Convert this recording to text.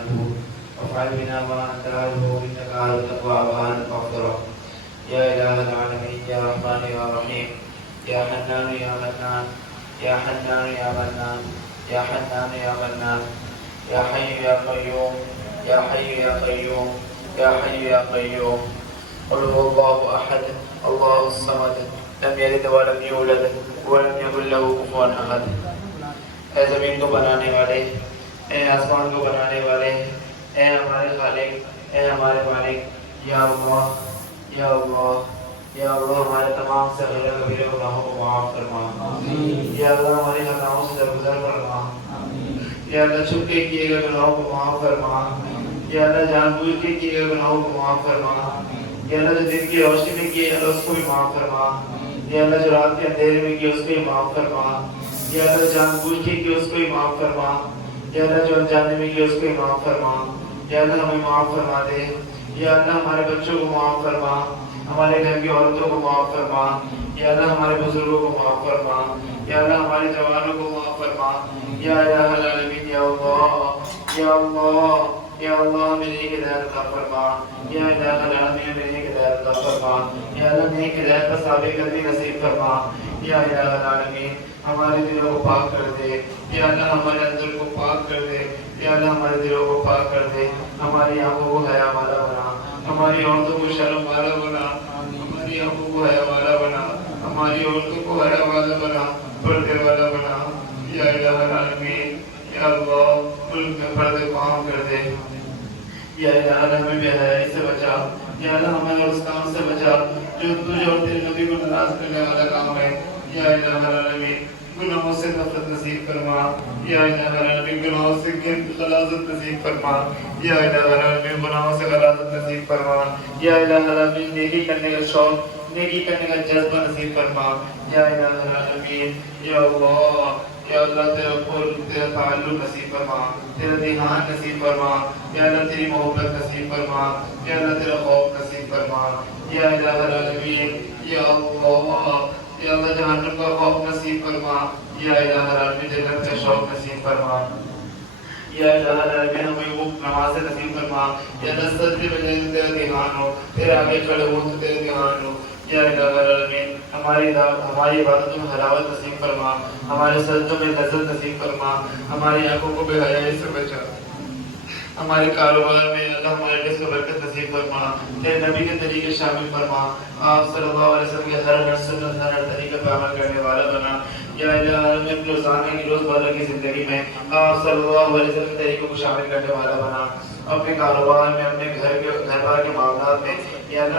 عنه وافعل بنا ما أنت أهله إنك أهل التقوى وأهل المغفرة. يا إله العالمين يا رحمن يا رحيم يا حنان يا منان يا حنان يا منان يا حنان يا منان يا حي يا قيوم يا حي يا قيوم يا حي يا قيوم. قل هو الله أحد الله الصمد لم يلد ولم يولد ولم يكن له كفوا أحد. اے زمین کو بنانے والے، اے آسمان کو بنانے والے، اے ہمارے خالق، اے ہمارے مالک، یا اللہ یا اللہ یا اللہ، ہمارے تمام صغیر کبیرہ گناہوں کو معاف فرما. یا اللہ ہماری خطاؤں سے درگزر فرما. یا اللہ چھپ کے کیے گئے گناہوں کو معاف فرما. یا اللہ جان بوجھ کے کیے گئے گناہوں کو معاف فرما. یا اللہ جو دن کی روشنی میں کیے اللہ اس کو بھی معاف فرما. یا اللہ جو رات کے اندھیرے میں کیے اس کو بھی معاف فرما. یا اللہ جان بوجھ کے کیے اس کو بھی معاف فرما. یا اللہ جو انجانے میں کیے اس کو بھی معاف فرما. یا اللہ ہمیں معاف فرما دے. یا اللہ ہمارے بچوں کو معاف فرما، ہمارے گھر کی عورتوں کو معاف فرما. یا اللہ ہمارے بزرگوں کو معاف فرما. یا اللہ ہمارے جوانوں کو معاف فرما. یا الہ العالمین یا اللہ یا اللہ یا اللہ ہمیں نیک ہدایت عطا فرما. یا الہ العالمین ہمیں نیک ہدایت عطا فرما. یا اللہ نیک ہدایت پر ثابت قدمی نصیب فرما. یا الہ العالمین ہمارے دلوں کو پاک کر دے. یا اللہ ہمارے اندر کو پاک کر دے. یا اللہ ہمارے دلوں کو پاک کر دے. ہماری آنکھوں کو حیا والا بنا، ہماری عورتوں کو شرم والا بنا، ہماری آنکھوں کو حیا والا بنا، ہماری عورتوں کو حیا والا بنا، پردے والا بنا. یا الہ العالمین یا اللہ ملک میں پردے کو عام کر دے. یا الہ ہمیں بے حیائی سے بچا. یا اللہ ہمیں اس کام سے بچا جو تجھے اور تیرے نبی کو ناراض کرنے والا کام ہے. یا الہ العالمین گناہوں سے نفرت نصیب فرما. یا الہ العالمین گناہوں سے غلاظت نصیب فرما. یا الہ العالمین گناہوں سے غلاظت نصیب فرما. یا الہ العالمین نیکی کرنے کا شوق، نیکی کرنے کا جذبہ نصیب فرما. یا الہ العالمین یا اللہ یا اللہ تیرا قرب، تیرا تعلق نصیب فرما، تیرا دھیان نصیب فرما. یا اللہ تیری محبت نصیب فرما. یا اللہ تیرا خوف نصیب فرما. یا الہ العالمین یا اللہ یا اللہ جہنم کا خوف نصیب فرما. یا الہ العالمین جنت کا شوق نصیب فرما. یا الہ العالمین ہمیں وہ نمازیں نصیب فرما. یا اللہ سجدے میں جائے تو تیرا دھیان ہو، تیرے آگے کھڑے ہو تو تیرا دھیان ہو. یا الہ العالمین ہماری عبادتوں میں حلاوت نصیب فرما، ہمارے سجدوں میں لذت نصیب فرما. ہماری آنکھوں کو بے حیائی سے بچا. ہمارے کاروبار میں اللہ ہمارے رزق کو برکت نصیب فرما. تیرے نبی کے طریقے شامل فرما. آپ صلی اللہ علیہ وسلم کے ہر سنت ہر طریقے پر عمل کرنے والا بنا. یا الہ العالمین روزانہ کی روزمرہ کی زندگی میں آپ صلی اللہ علیہ وسلم کے طریقوں کو شامل کرنے والا بنا. اپنے کاروبار میں، اپنے گھر بار کے معاملات میں. یا اللہ